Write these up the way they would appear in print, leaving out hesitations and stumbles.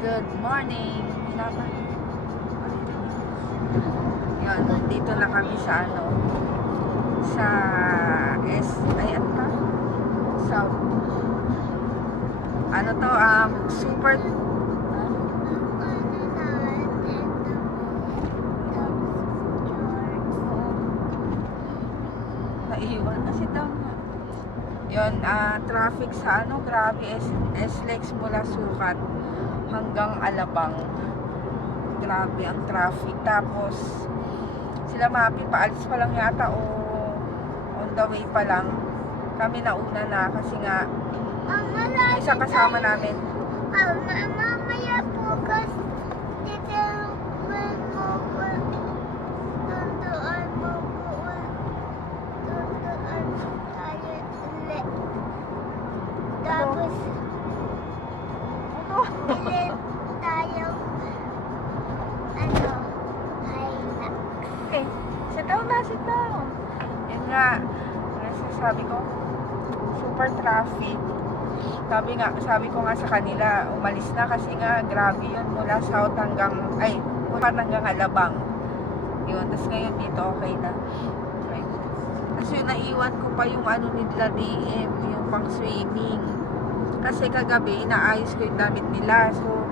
Good morning. Yan, dito na kami sa sa ayan pa? South. Super, naiwan kasi daw nga. Yun, traffic sa grabe, SLEX mula Sukat hanggang Alabang. Grabe ang traffic. Tapos sila Mapi paalis pa lang yata o on the way pa lang. Kami nauna na kasi nga isang kasama namin. Mamaya bukas dito tunduan mo tayo ulit. Tapos ulit tayong Hilux. Okay, sit down na, sit down. Yan nga, sabi ko, super traffic. Sabi ko nga sa kanila, umalis na kasi nga grabe yun mula South hanggang Alabang. Yun, tapos ngayon dito okay na. Okay. Tapos yun, naiwan ko pa yung nila DM, yung pang swimming. Kasi kagabi, inaayos ko yung damit nila. So,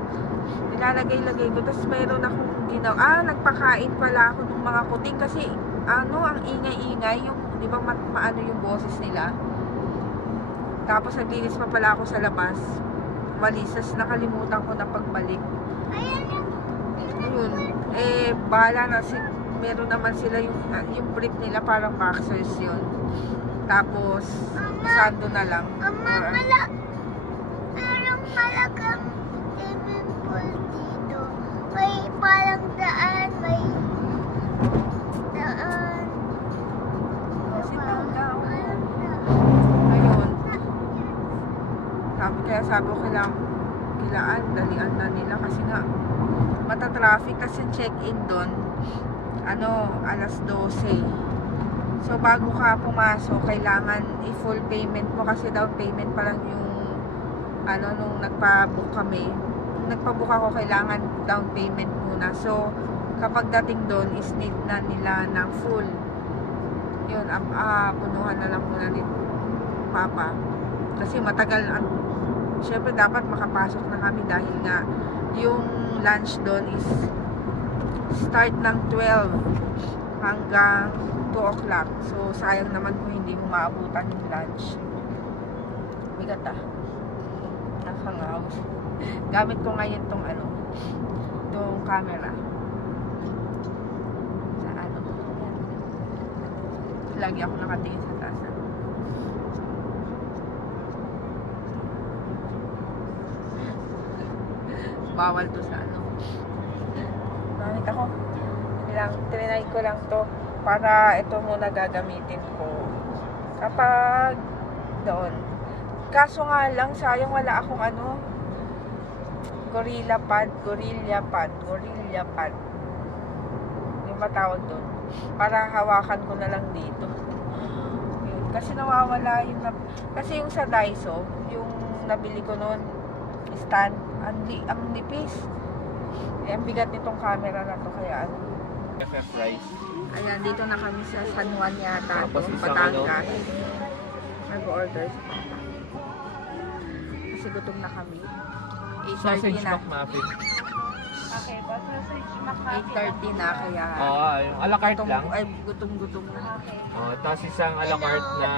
nilalagay-lagay ko. Tapos mayroon akong ginawa. Nagpakain pala ako ng mga kuting kasi ang ingay-ingay, yung, di ba maano yung boses nila. Tapos naglinis pa pala ako sa labas. Walisas, nakalimutan ko na pagbalik. Ayun. Bahala na meron naman sila yung brief nila parang boxers yun. Tapos sando na lang. Merong malagang swimming pool dito. May parang daan, may daan. Ayun. Sabi ko kailangan dalian na nila kasi nga mata-traffic kasi check-in doon alas 12. So bago ka pumasok kailangan i-full payment mo kasi down payment pa lang yung nung nagpa-book kami. Nagpa-book ako kailangan down payment muna. So kapag dating doon is need na nila ng full. Yun, punuhan na lang muna ni Papa. Kasi matagal syempre dapat makapasok na kami dahil nga yung lunch doon is start ng 12 hanggang 2 o'clock. So sayang naman kung hindi mo maabutan yung lunch. Bigat nakangaw. Gamit ko ngayon tong camera sa lagi ako nakatingin sa taas. Bawal to sa Bakit ako? Trinay ko lang to para ito muna gagamitin ko kapag doon. Kaso nga lang, sayang wala akong Gorilla Pad. Yung matawag doon. Para hawakan ko na lang dito. Yun. Kasi nawawala kasi yung sa Daiso, yung nabili ko noon, stand, ang nipis. Ang bigat nitong camera na to kaya FF rice. Ayan, dito na kami sa San Juan yata. Tapos isang Batangas. Mag-order sa Papa. Kasi gutom na kami. 8:30 Sausage na. McMuffin. Okay, sausage McMuffin. 8:30 na kaya. Yung a la carte lang. Ay, gutom na. Okay. Tapos isang a la carte na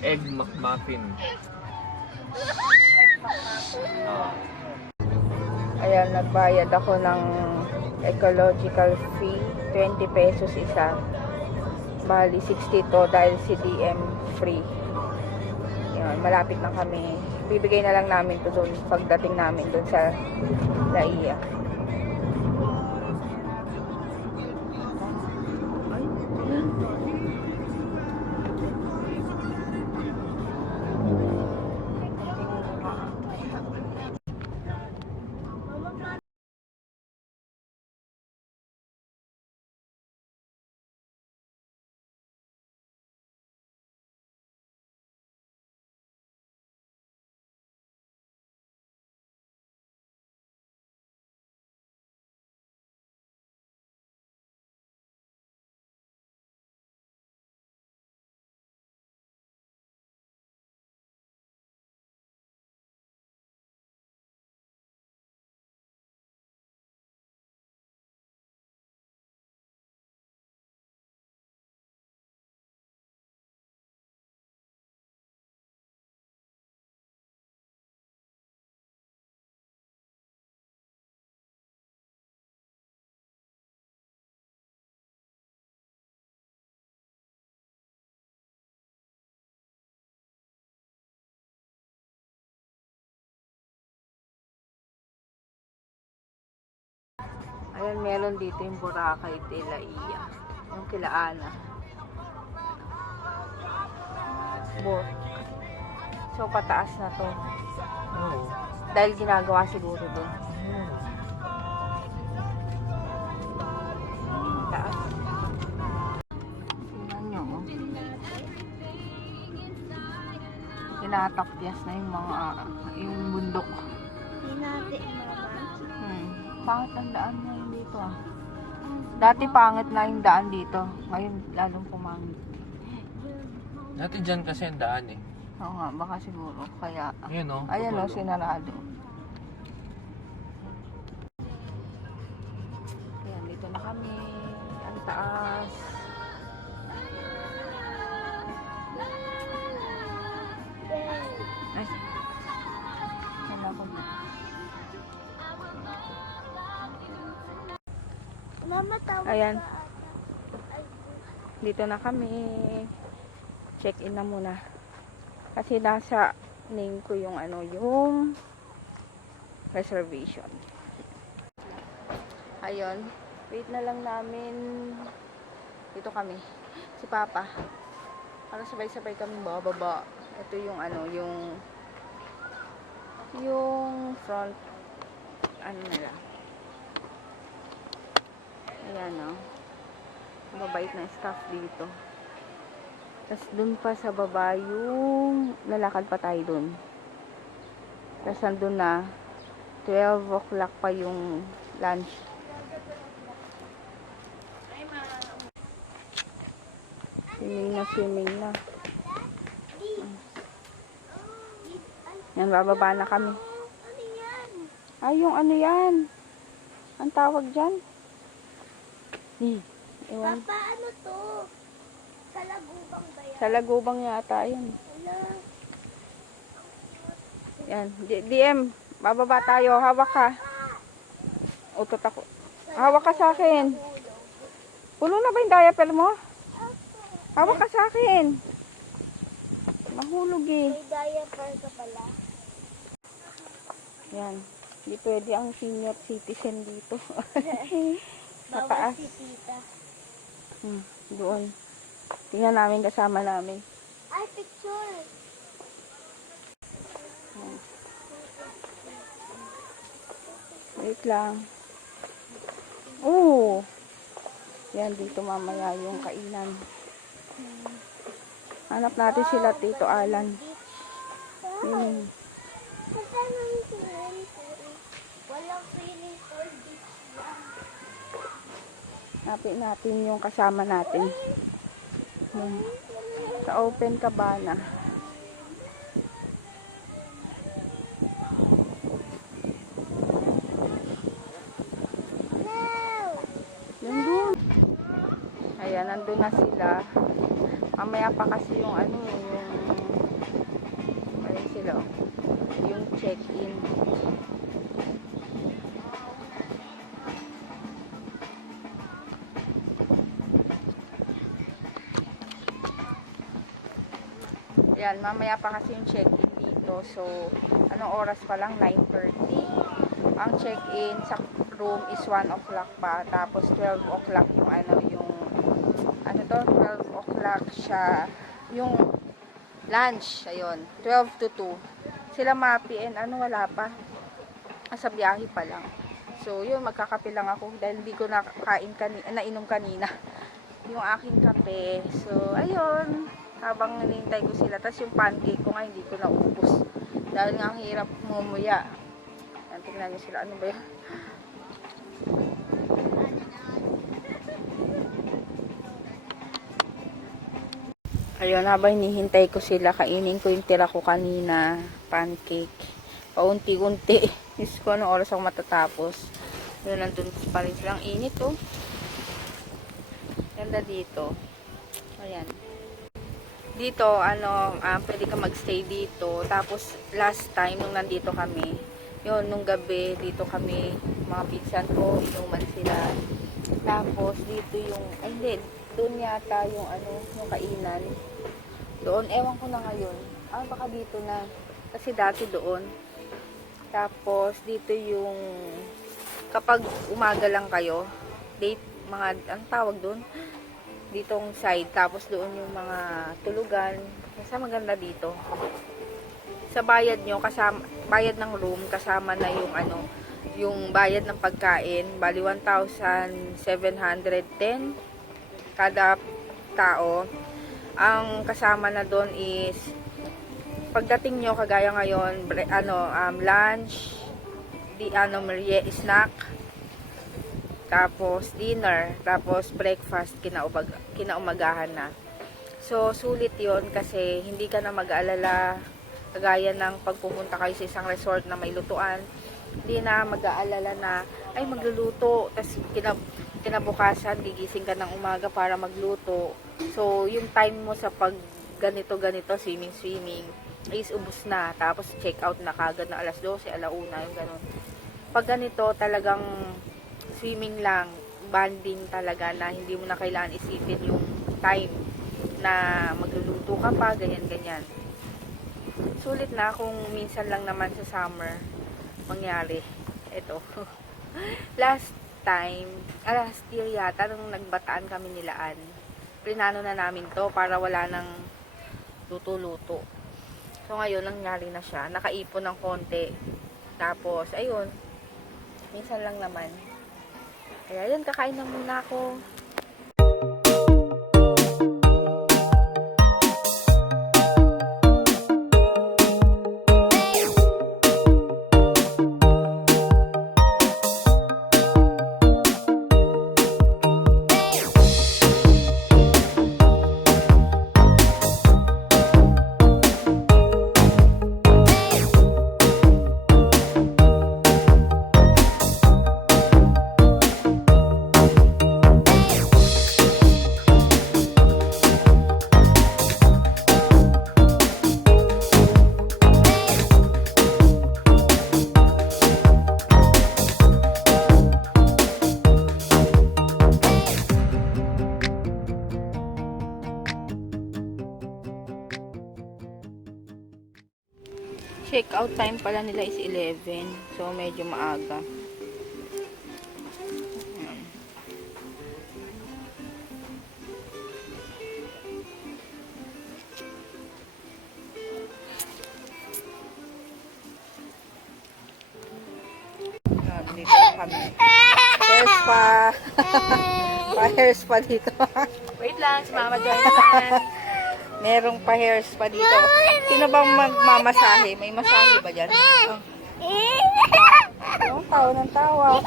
egg McMuffin. Ayan, nagbayad ako ng ecological fee. 20 pesos isa. Bali, 62 dahil CDM free. Ayan, malapit na kami. Bibigay na lang namin to doon pagdating namin doon sa Laia. Ayan, meron dito yung Boracay de la Ia. Yung kila Ana. Bork. So, pataas na to. Oo. Dahil ginagawa siguro dun. Taas. Tingnan nyo, oh. Tinatapyas na yung mga, yung bundok. Hinati, mama. Pangit ang daan ngayon dito, ah. Dati pangit na yung daan dito. Ngayon, lalong pumangit. Dati dyan kasi ang daan eh. Oo nga, baka siguro. Kaya, Ayan o. ayan o, sinarado. Ayan, dito na kami. Ang taas. Ay, wala ko dito. Mama, tawag Ayan. ka. Dito na kami. Check-in na muna. Kasi nasa name ko yung ano, yung reservation. Ayun. Wait na lang namin. Dito kami. Si Papa. Para sabay-sabay kami bababa. Ito yung ano, yung front ano nila. Ayan o. Mabait na staff dito. Tapos dun pa sa baba yung lalakad pa tayo dun. Tapos nandun na 12 o'clock pa yung lunch. Swimming na. Yan, bababa na kami. Ano yan? Ay, yung ano yan? Ang tawag dyan? Ewan. Papa, ano to? Sa lagubang ba yan? Sa lagubang yata yan. Wala. Yan. DM, bababa tayo. Hawak ka. Utot ako. Hawak ka sa akin. Puno na ba yung diaper mo? Hawak ka sa akin. Mahulog eh. May diaper ka pala. Yan. Hindi pwede ang senior citizen dito. Bawal Mataas. si tita. Doon. Tingnan namin kasama namin. Ay, picture. Wait lang. Oo. Yan, dito mamaya yung kainan. Hanap natin sila Tito Alan. Yun. Saan ang swimming pool? Walang swimming pool beach lang. Hanapin natin yung kasama natin. Yun. Sa Open Cabana. No! Nandun. Ayan, nandun na sila. Mamaya pa kasi yung ano, ayun sila, oh. Yung check-in. Ayan, mamaya pa kasi yung check-in dito. So, anong oras pa lang? 9:30. Ang check-in sa room is 1 o'clock pa. Tapos 12 o'clock yung ano, ano to? 12 o'clock siya. Yung lunch, ayun. 12 to 2. Sila Mapi and ano, wala pa. Sa biyahe pa lang. So, yun, magkakape lang ako dahil hindi ko nainom kanina yung aking kape. So, ayun. Habang hinihintay ko sila. Tapos yung pancake ko nga, hindi ko naubos. Dahil nga ang hirap mumuya. Yan, tingnan nyo sila. Ano ba yan? Ayun, habang hinihintay ko sila, kainin ko yung tira ko kanina. Pancake. Paunti-unti. Is ko anong oras ako matatapos. Yun, nandun pa rin silang init, oh. Ganda dito. Ayan. Dito, pwede ka magstay dito. Tapos, last time, nung nandito kami, yun, nung gabi, dito kami, mga pinsan ko, inuman sila. Tapos, dito yung, ay hindi, doon yata yung, yung kainan. Doon, ewan ko na ngayon. Baka dito na. Kasi dati doon. Tapos, dito yung kapag umaga lang kayo, date, mga, ang tawag doon, ditong side, tapos doon yung mga tulugan. Basta maganda dito. Sa bayad nyo, kasama, bayad ng room, kasama na yung ano, yung bayad ng pagkain, bali 1,710 kada tao. Ang kasama na doon is, pagdating nyo, kagaya ngayon, lunch, snack, tapos dinner, tapos breakfast, kinaumagahan na. So, sulit yon kasi hindi ka na mag-aalala, kagaya ng pagpupunta kayo sa isang resort na may lutuan, hindi na mag-aalala na, ay magluluto, tapos kinabukasan, gigising ka ng umaga para magluto. So, yung time mo sa pag ganito, swimming, is ubus na. Tapos, check out na kagad na alas 12, alauna, yung ganun. Pag ganito, talagang swimming lang, bonding talaga na hindi mo na kailangan isipin yung time na magluluto ka pa, ganyan. Sulit na kung minsan lang naman sa summer mangyari. Ito. Last year yata, nung nagbataan kami nilaan, plinano na namin to para wala nang luto-luto. So, ngayon, nangyari na siya. Nakaipon ng konti. Tapos, ayun, minsan lang naman. Kaya yun, kakain na muna ako. Check out time pala nila is 11. So, medyo maaga. Ayan. Dito na kami. Hair spa. Pa-hair spa dito. Wait lang, si Mama join naman. Merong pa-hair spa dito. Sino bang magmamasahe? May masahe ba dyan? Oh, tawa ng tawa.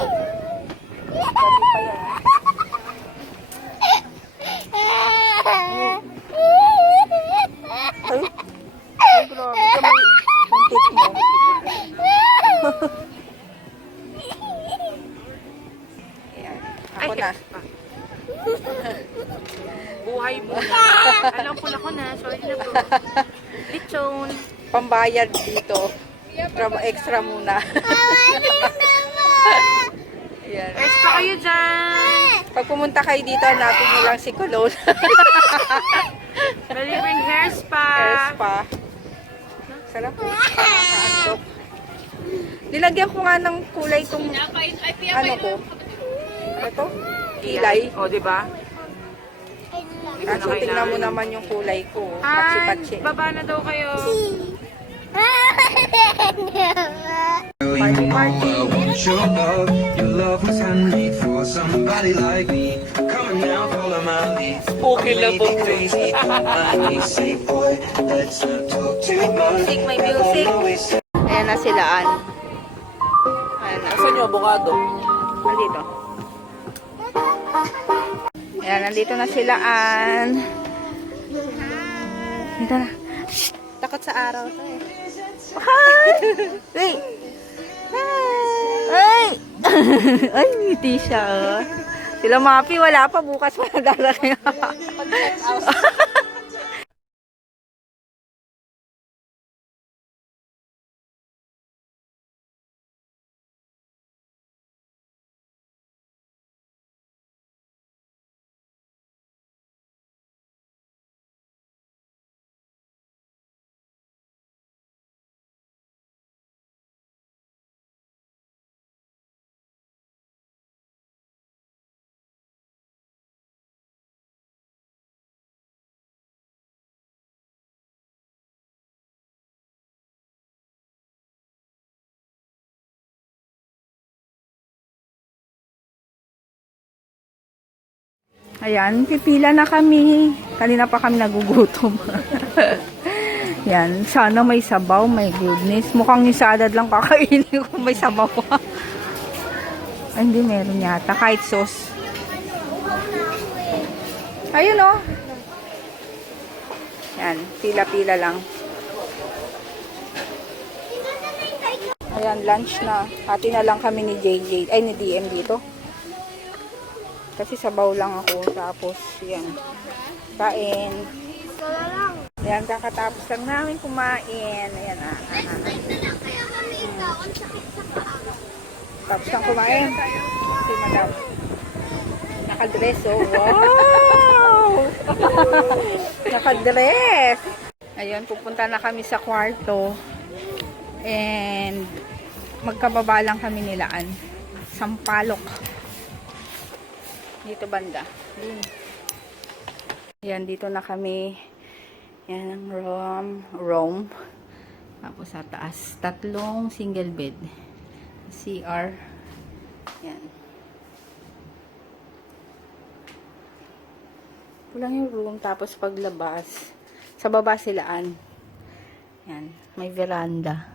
Pati pa yan. Ay, ay grabe ka may puntit mo. Ayan. Ako na. Buhay mo. Alam ko na. Sorry na po. Lechon. Pambayad dito. Extra muna. Ayan. Rest pa kayo dyan. Pag pumunta kayo dito, hanapin nyo lang si Colon. Delivering hair spa. Hair spa. Sarap. Nakakaantok. Nilagyan ko nga ng kulay itong ano ko. Ano to? Kilay. O, diba? Kaso tingnan mo naman yung kulay ko. Patsi-patsi. Baba na daw kayo. Party, party. Your love was handmade for somebody like me. Come on now, follow my lead. Okay lang po. Crazy, don't mind me. Say, boy, let's not talk too much. Music, may music. Ayan na silaan. Ayan na. Saan yung abogado? Nandito. Ayan, nandito na silaan. Dito na. Shh! Takot sa araw to eh. Hi! Wait! Ay! Ay, ngiti siya oh. Sila Mapi, wala pa. Bukas pa na darating. Pag-check out. Ayan, pipila na kami. Kanina pa kami nagugutom. Yan, sana may sabaw, my goodness. Mukhang yung salad lang kakainin kung may sabaw pa. Ay, hindi, meron yata. Kahit sauce. Ayun, oh. Yan, pila-pila lang. Ayan, lunch na. Hati na lang kami ni JJ. Ay, ni DM dito. Kasi sabaw lang ako. Tapos, yan. Kain. Yan, kakatapos lang namin kumain. Ayan, Tapos lang kumain. Si madam. Nakadress, oh. Wow! Nakadress. Ayun, pupunta na kami sa kwarto. And, magkababa lang kami nilaan. Sampalok. Dito banda. Yan, dito na kami. Yan ang room. Tapos sa taas, 3 single bed. CR. Yan. Kulang yung room. Tapos paglabas, sa baba silaan. Yan. May veranda.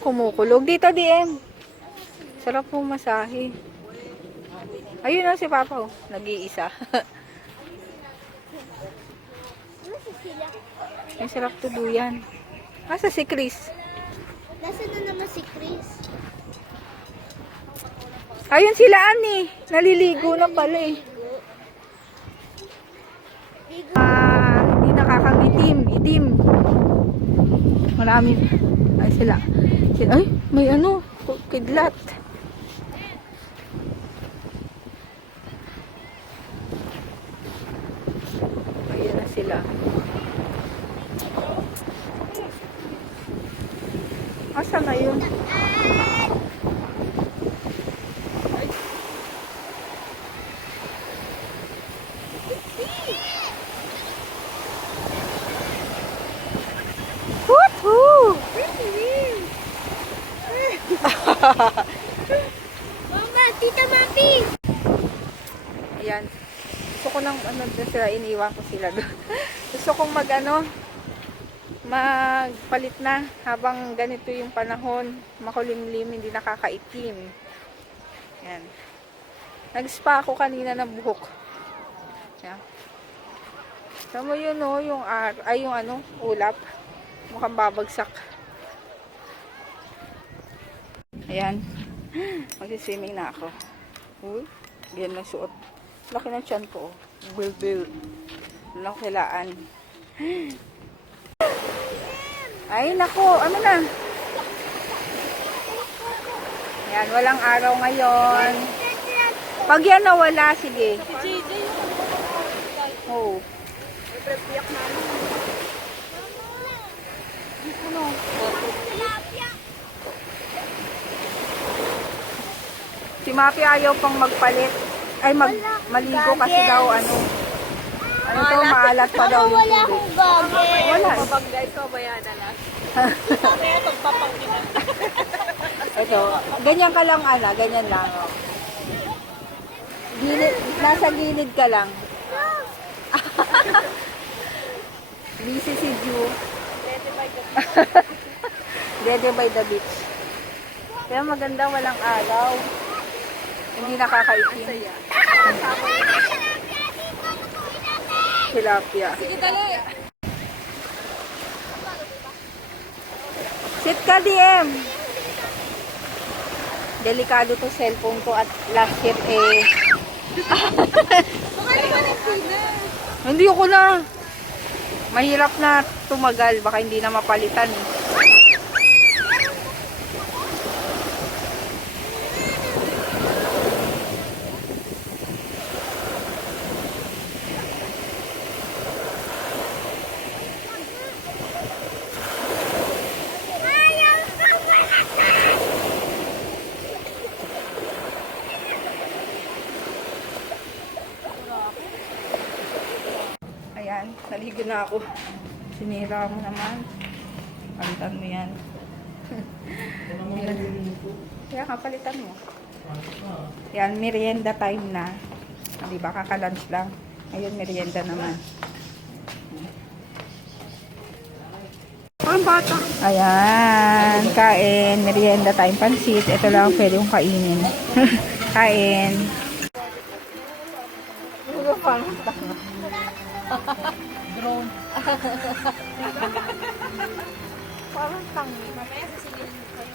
Habang kumukulog. Dito, DM. Sarap po masahe. Ayun na si Papa, oh. Nag-iisa. Ano si sila? Ay, sarap tuluyan. Asa si Chris? Nasaan na naman si Chris? Ayun sila, Ani. Naliligo na pala eh. Hindi nakakagitim. Itim. Marami. Ay, sila. Ay, may ano. Kidlat. Ayan na sila. Asa na yun? Woohoo! Mama, Tita Mapi! Ayan. Gusto ko nang ano doon sila, iniwan ko sila doon. Gusto kong magpalit na habang ganito yung panahon, makulimlim, hindi nakakaitim. Yan. Nag-spa ako kanina ng buhok. Yan. Tama yun oh, yung yung ano, ulap. Mukhang babagsak. Ayan. Magsiswimming na ako. Uy, ganyan lang suot. Laki ng tiyan ko. Bil. Nakilaan. Ay, nako. Ano na? Ayan, walang araw ngayon. Pag yan nawala, sige. Oo. Si Mapi ayaw pang magpalit. Ay, maligo kasi daw, ano to, maalat pa daw yung Wala tubig. akong bagay. Wala. Pabanggay ko, bayanan na. Kaya pagpapangkinan. Ito, ganyan ka lang, Ana, ganyan lang. Oh. Nasa gilid ka lang. Busy si Ju. Dede by the beach. Kaya maganda, walang araw. Hindi nakakaitim. Tilapia. Sige, dali. Sit ka, DM. Delikado to cellphone ko at last year Hindi ko na. Mahirap na tumagal. Baka hindi na mapalitan eh. Ayan, naligo na ako. Sinira mo naman. Palitan mo yan. Kaya kapalitan mo. Yan, merienda time na. Diba, kaka-lunch lang. Ayun, merienda naman. Ang bata. Ayan, kain. Merienda time. Pansit. Ito lang pwede kong kainin. Kain. Parang tangi. Mamaya sasabihin ko kayo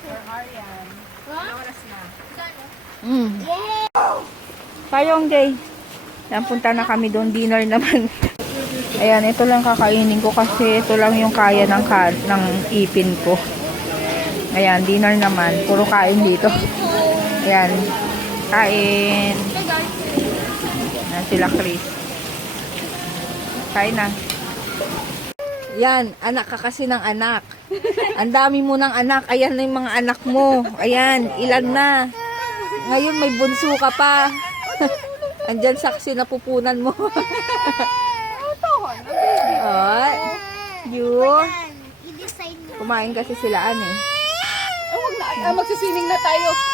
for Aryan. Ano oras na? Kayong Jay. Yan, punta na kami doon. Dinner naman. Ayan, ito lang kakainin ko kasi ito lang yung kaya ng ipin ko. Ayan, dinner naman. Puro kain dito. Ayan. Kain. Ayan sila Chris. Kain na. Yan, anak ka kasi ng anak. Ang dami mo ng anak. Ayan na yung mga anak mo. Ayan, ilan na. Ngayon may bunso ka pa. Andyan saksi na pupunan mo. Ay, I-design mo. kumain kasi sila eh. Magsiswimming na tayo.